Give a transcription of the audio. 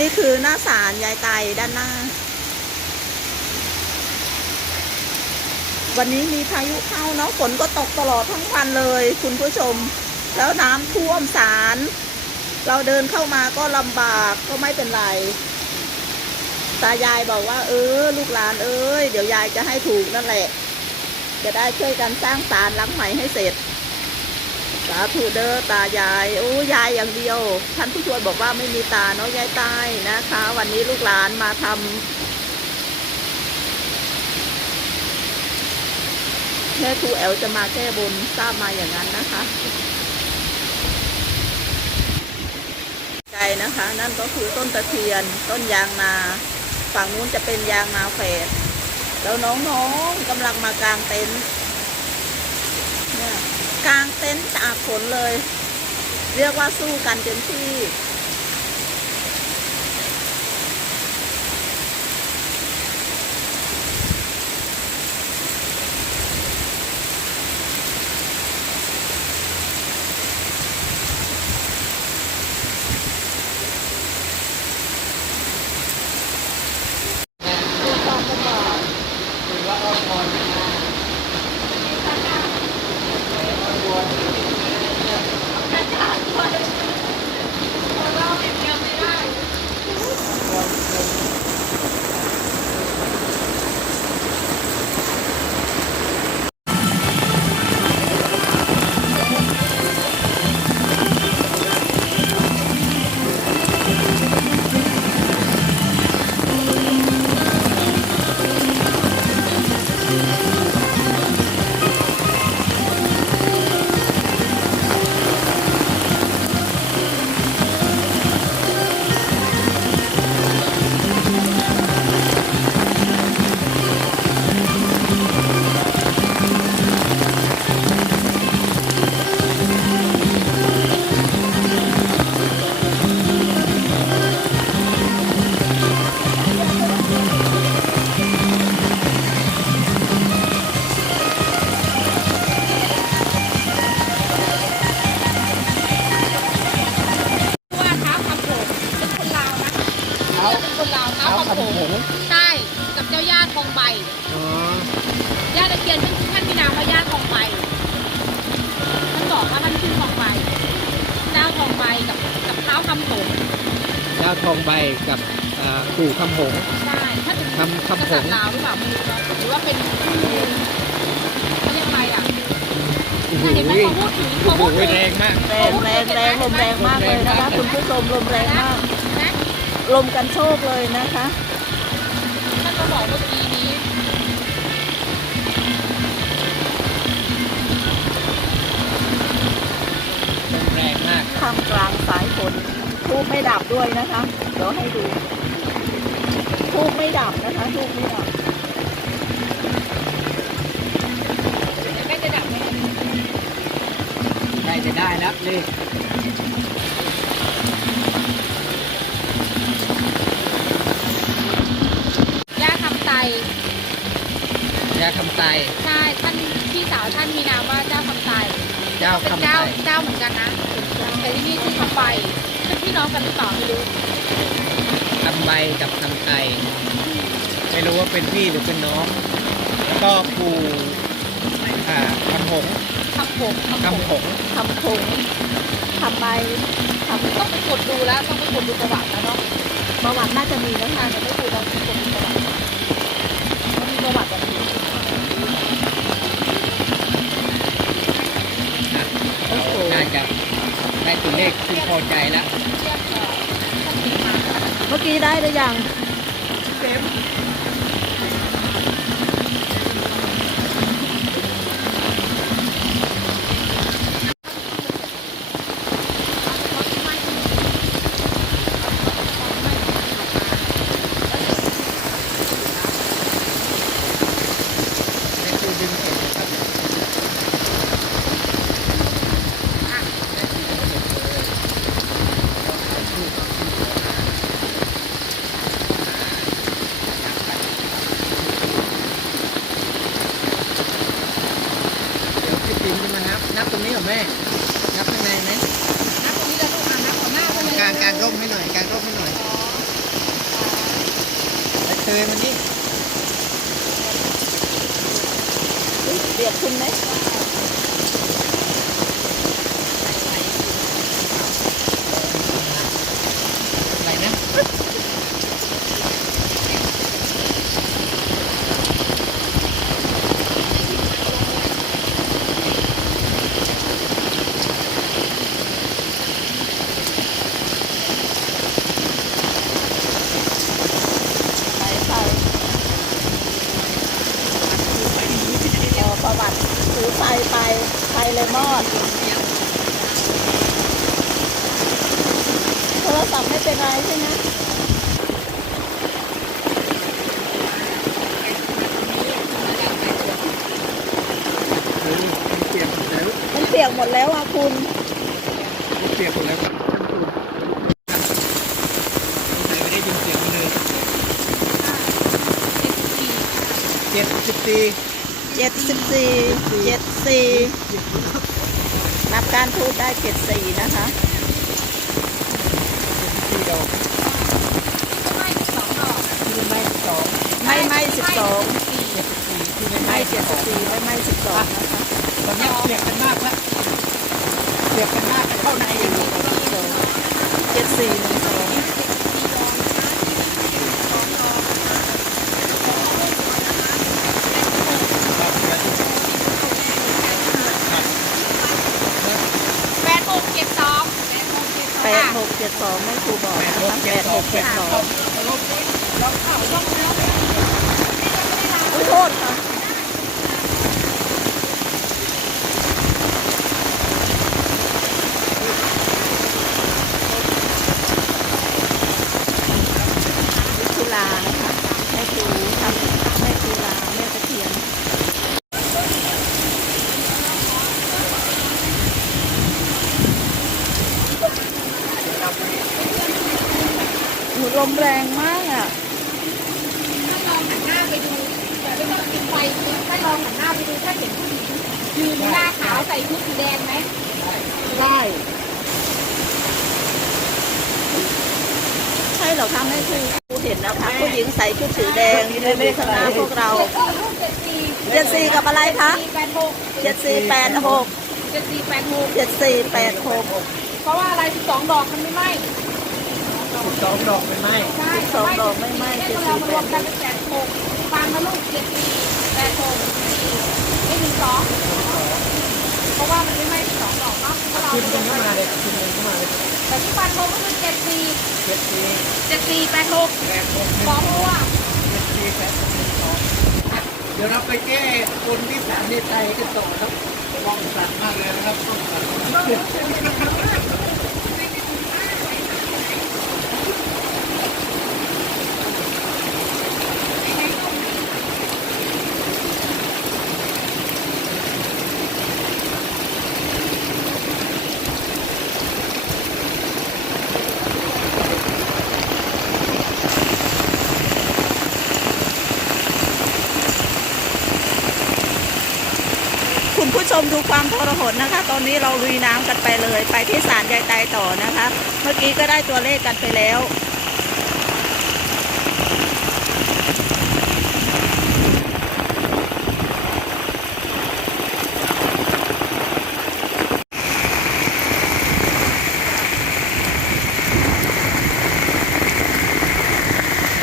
นี่คือหน้าศาลยายไตด้านหน้า วันนี้มีพายุเข้าเนาะฝนก็ตกตลอดทั้งวันเลย คุณผู้ชม แล้วน้ำท่วมศาลเราเดินเข้ามาก็ลำบากก็ไม่เป็นไรตายายบอกว่า เออ ลูกหลานเอ้ยเดี๋ยวยายจะให้ถูกนั่นแหละ จะได้ช่วยกันสร้างศาลหลังใหม่ให้เสร็จาธุเด้อตายายโอ้ยายอย่างเดียวท่านผู้ช่วยบอกว่าไม่มีตาเนาะยายตายนะคะ วันนี้ลูกหลานมาทำแม่ครูแอลจะมาแก้บนทราบมาอย่างนั้นนะคะใจนะคะ นั่นก็คือต้นตะเคียนต้นยางนา ฝั่งนู้นจะเป็นยางนาแฝดแล้วน้องๆกำลังมากางเต็นท์เนี่ย กลางเต็นท์ตากฝนเลย เรียกว่าสู้กันเต็มที่ ใช่กับเจ้าย่าทองใบอ๋อย่าตะเคียนท่านท่านมีนามว่าย่าทองใบท่านบอกว่าท่านชื่อทองใบเจ้าทองใบกับกับเท้าคำโขงเจ้าทองใบกับอ่าปู่คำหงส์ใช่ถ้าเป็นคำคำกโขษัตงริย์ลาวหรือเปล่าไม่รู้เนาะหรือว่าเป็นเขาเรียกอะไรอะโอ้โหเห็นไหมพอพูดถึงพโอ้อโหพูดถึงแรงมาก แรงแรงแรงลมแรงมากเลยนะคะคุณผู้ชมลมแรงมาก นะ ลมกันโชคเลยนะคะ ท่านก็บอกเมื่อกี้นี้แรงมากท่ามกลางสายฝนทูบไม่ดับด้วยนะคะ เดี๋ยวให้ดูทูบไม่ดับนะคะทูบไม่ดับเดี๋ยวใกล้จะดับไหมได้จะได้แล้วเลขย่ ยาคำไตใช่ท่านพี่สาวท่านมีนามว่าเจ้าคำไตเจ้าเป็นคำไตเจ้าเจ้าเหมือนกันนะแต่ที่นี่ชื่อคำไฟเป็นพี่น้องกันหรือเปล่าไม่รู้คำใบกับคำไตไม่รู้ว่าเป็นพี่หรือเป็นน้องแล้วก็ปู่อ่าคำหงส์คำผมคำหงส์ทำคงทำใบทำต้องไปกดดูแล้วต้องไปกดดูประวัติแล้วเนาะประวัติน่าจะมีนะคะอ่าจะไม่ดูเราไปกดดูประวัติมันมีประวัติแบบนี้ จะได้ตัวเลขที่พอใจแล้วเทียบเอ่อท่านเป็นมาเมื่อกี้ได้หรือยังเต็ม นับตรงนี้เหรอแม่ นับข้างในไหมนับตรงนี้แล้วลูกอะนับต่อหน้าเขาเลยกลางกลางร่มให้หน่อยกลางร่มให้หน่อยแล้เคยมันนี่เรียกคุณไหม มอด โทรศัพท์ไม่เป็นไรใช่ไหมเออมันเปียกหมดแล้วมันเปียกหมดแล้วอะคุณมันเปียกหมดแล้วไม่ได้ยินเสียงมันเลยเจ็ดสิบสี่เจ็ดสิบสี่เจ็ดสี่ นับการทูตได้เจ็ดสี่นะคะสี่ดอกไม่สองดอกที่ไม่ไม่สองไม่ไม่สิบสองเจ็ดสิบสี่ที่ไม่ไม่ไม่เจ็ดสิบสี่ไม่ไม่สิบสองนะคะตอนนี้เปียกกันมากแล้วเปียกกันมากเข้าในอยู่เจ็ดสี่หนึ่งสอง แปดหกเจ็ดสอง แปดหกเจ็ดสองไม่ครูบอกนะคะแปดหกเจ็ดสองอุ้ยโทษค่ะวิคุลานะคะแม่ครูทำแม่ครูลาแม่ตะเคียน หูลม แรงมากอะถ้าลองหันหน้าไปดูแต่ไม่ต้องปิดไฟถ้าลองหันหน้าไปดูถ้าเห็นผู้หญิงยืนหน้าขาวใส่ชุดสีแดงไหมได้ใช่เหรอคะแม่ครูครูเห็นนะคะผู้หญิงใส่ชุดสีแดงยืนอยู่ข้างหน้าพวกเราเจ็ดสี่เจ็ดสี่กับอะไรคะแปดหกเจ็ดสี่แปดหกเจ็ดสี่แปดหกเจ็ดสี่แปดหกเพราะว่าอะไรสิบสองดอกมันไม่ไหม้ สิบสองดอกเป็นไหมใช่สองดอกไม่ไหม้เนี่ยเจ็ดเราสี่มารแปวดมหกันกเป็นแปดหกฟังนะลูกเจ็ดสี่แปดหกไม่ถึงสองเพราะว่ามันไม่ไหม้สิบสองดอกเนาะเพราะเราขึ้นเป็นเข้ามาเลยขึ้นเป็นเข้ามาเลยแต่ที่ฟันโก็คือเจ็ดสี่เจ็ดสี่เจ็ดสี่แปดหกแปดหกหนึ่งสองตัวเจ็ดสี่แปดหกหนึ่งสองเดี๋ยวเราไปแก้คนที่สามในไทยกันต่อครับลองสัตว์มากเลยนะครับต้องสัตว์ คุณผู้ ชมดูความทรหดนะคะ ตอนนี้เราลุยน้ำกันไปเลย ไปที่ศาลยายไตต่อนะคะ เมื่อกี้ก็ได้ตัวเลขกันไปแล้ว